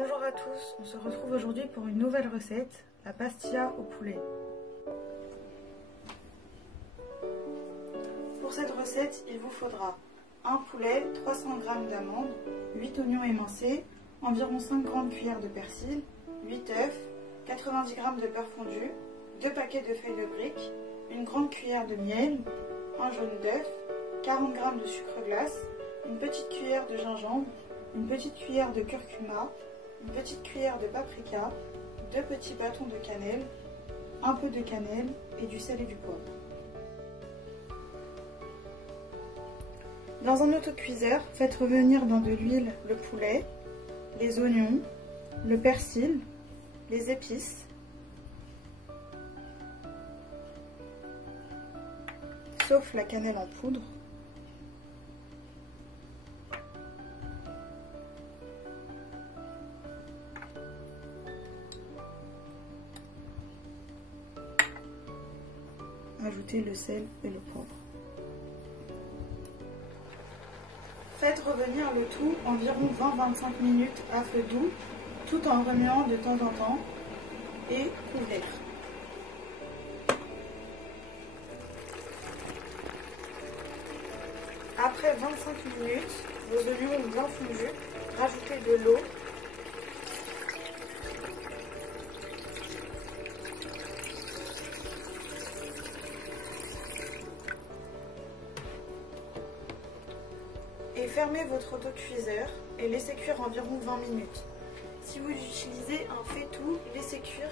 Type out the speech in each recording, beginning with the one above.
Bonjour à tous, on se retrouve aujourd'hui pour une nouvelle recette, la pastilla au poulet. Pour cette recette, il vous faudra un poulet, 300 g d'amandes, 8 oignons émincés, environ 5 grandes cuillères de persil, 8 œufs, 90 g de beurre fondu, 2 paquets de feuilles de briques, une grande cuillère de miel, un jaune d'œuf, 40 g de sucre glace, une petite cuillère de gingembre, une petite cuillère de curcuma, une petite cuillère de paprika, 2 petits bâtons de cannelle, un peu de cannelle et du sel et du poivre. Dans un autocuiseur, faites revenir dans de l'huile le poulet, les oignons, le persil, les épices, sauf la cannelle en poudre. Ajoutez le sel et le poivre. Faites revenir le tout environ 20-25 minutes à feu doux, tout en remuant de temps en temps et couvrir. Après 25 minutes, vos oignons ont bien fondu, rajoutez de l'eau. Et fermez votre autocuiseur et laissez cuire environ 20 minutes. Si vous utilisez un faitout, laissez cuire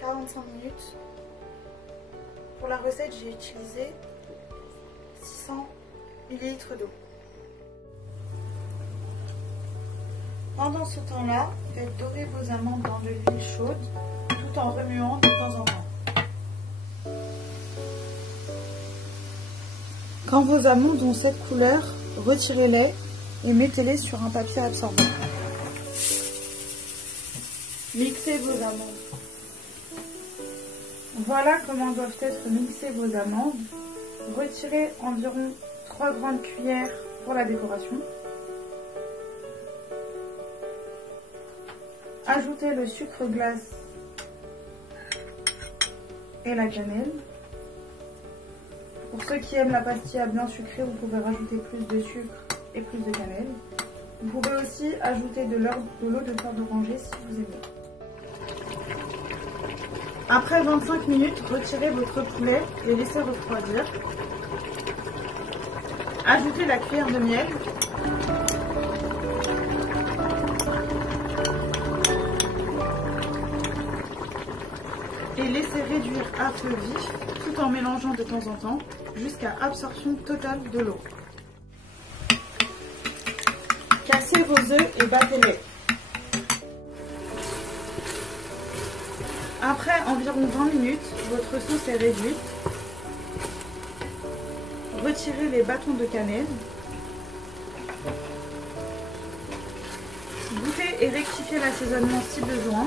40-45 minutes. Pour la recette, j'ai utilisé 600 ml d'eau. Pendant ce temps-là, faites dorer vos amandes dans de l'huile chaude tout en remuant de temps en temps. Quand vos amandes ont cette couleur, retirez-les et mettez-les sur un papier absorbant. Mixez vos amandes. Voilà comment doivent être mixées vos amandes. Retirez environ 3 grandes cuillères pour la décoration. Ajoutez le sucre glace et la cannelle. Pour ceux qui aiment la pastilla bien sucrée, vous pouvez rajouter plus de sucre et plus de cannelle. Vous pouvez aussi ajouter de l'eau de fleur d'oranger si vous aimez. Après 25 minutes, retirez votre poulet et laissez refroidir. Ajoutez la cuillère de miel. Et laissez réduire à feu vif tout en mélangeant de temps en temps jusqu'à absorption totale de l'eau. Cassez vos œufs et battez-les. Après environ 20 minutes, votre sauce est réduite. Retirez les bâtons de cannelle. Goûtez et rectifiez l'assaisonnement si besoin.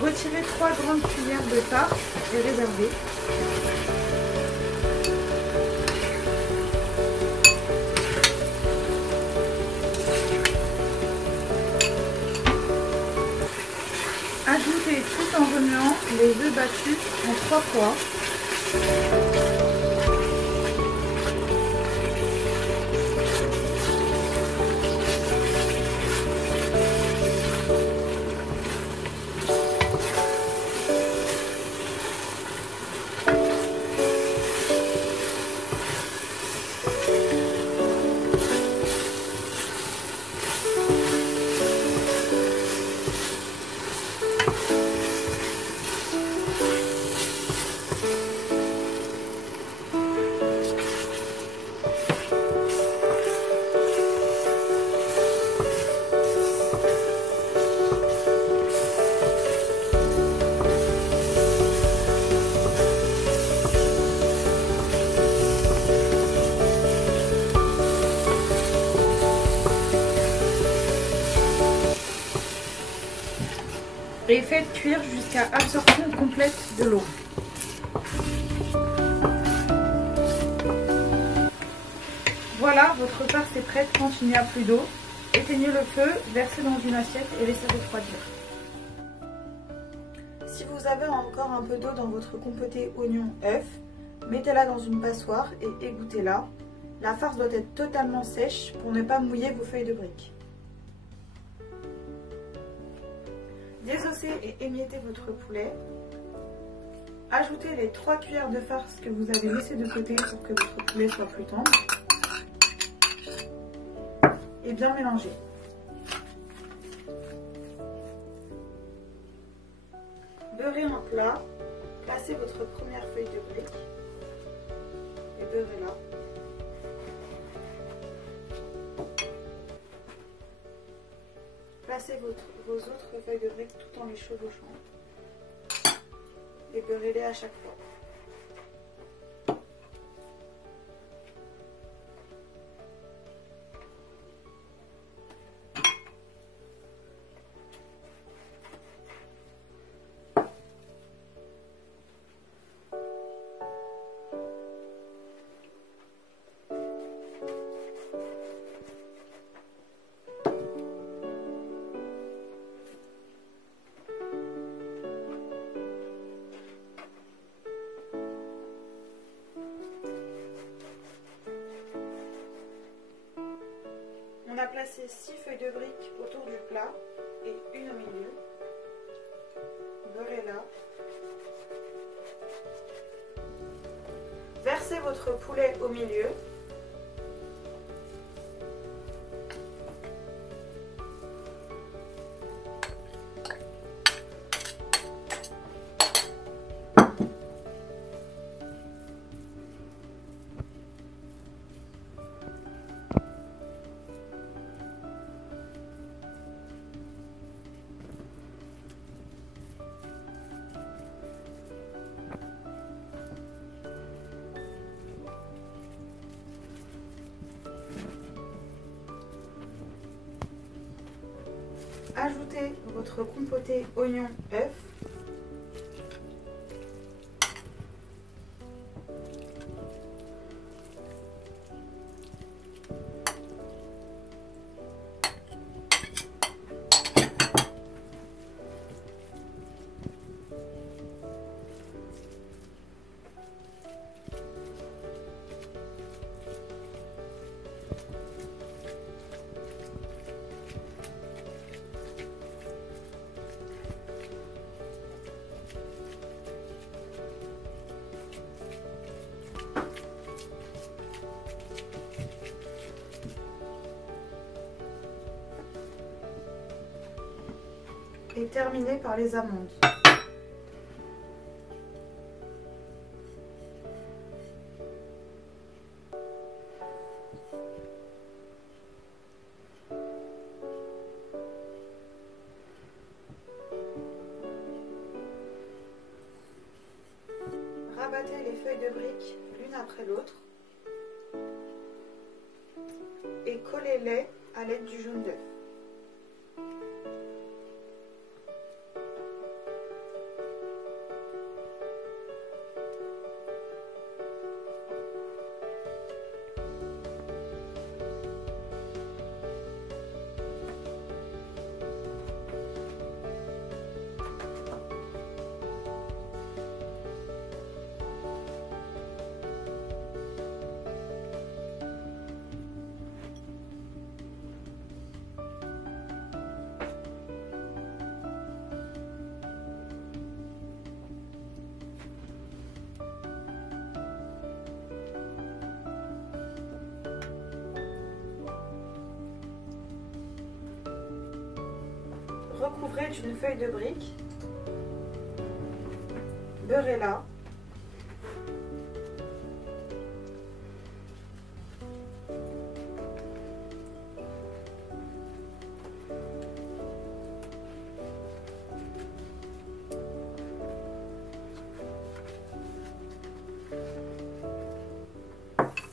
Retirez 3 grandes cuillères de tarte et réservez. Ajoutez tout en remuant les œufs battus en 3 fois. et faites cuire jusqu'à absorption complète de l'eau. Voilà, votre farce est prête quand il n'y a plus d'eau. Éteignez le feu, versez dans une assiette et laissez refroidir. Si vous avez encore un peu d'eau dans votre compoté oignon-œuf, mettez-la dans une passoire et égouttez-la. La farce doit être totalement sèche pour ne pas mouiller vos feuilles de briques. Désossez et émiettez votre poulet. Ajoutez les 3 cuillères de farce que vous avez laissées de côté pour que votre poulet soit plus tendre. Et bien mélanger. Beurrez un plat, placez votre première feuille de brique et beurrez-la. Placez vos autres feuilles de brique tout en les chevauchant et beurrez-les à chaque fois. On a placé 6 feuilles de briques autour du plat et une au milieu. Beurrez-la. Versez votre poulet au milieu. Ajoutez votre compoté oignon-œuf. Et terminez par les amandes. Rabattez les feuilles de briques l'une après l'autre et collez-les à l'aide du jaune d'œuf. Recouvrez d'une feuille de brique, beurrez-la,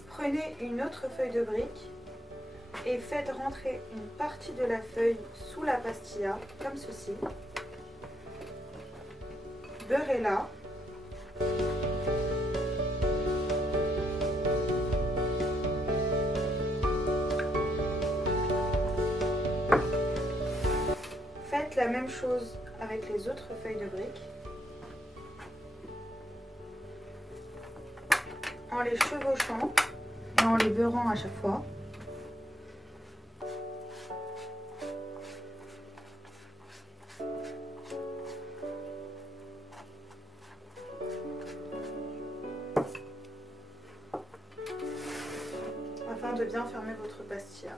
prenez une autre feuille de brique et faites rentrer une partie de la feuille sous la pastilla, comme ceci. Beurrez-la. faites la même chose avec les autres feuilles de briques, en les chevauchant et en les beurrant à chaque fois. Afin de bien fermer votre pastilla.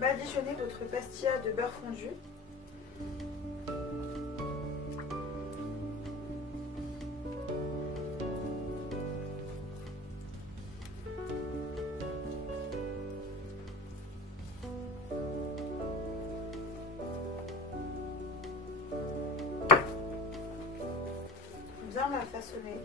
Badigeonnez votre pastilla de beurre fondu. Bien la façonner.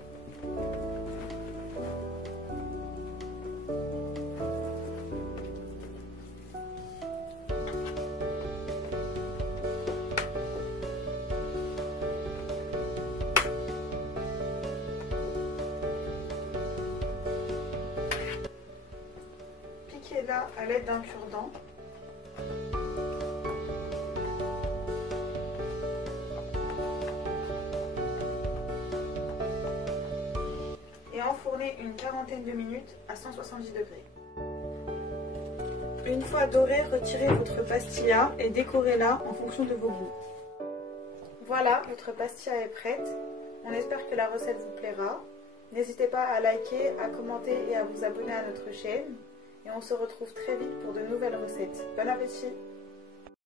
Piquez-la à l'aide d'un cure-dent. Et enfournez une quarantaine de minutes à 170 degrés. Une fois dorée, retirez votre pastilla et décorez-la en fonction de vos goûts. Voilà, votre pastilla est prête. On espère que la recette vous plaira. N'hésitez pas à liker, à commenter et à vous abonner à notre chaîne. Et on se retrouve très vite pour de nouvelles recettes. Bon appétit!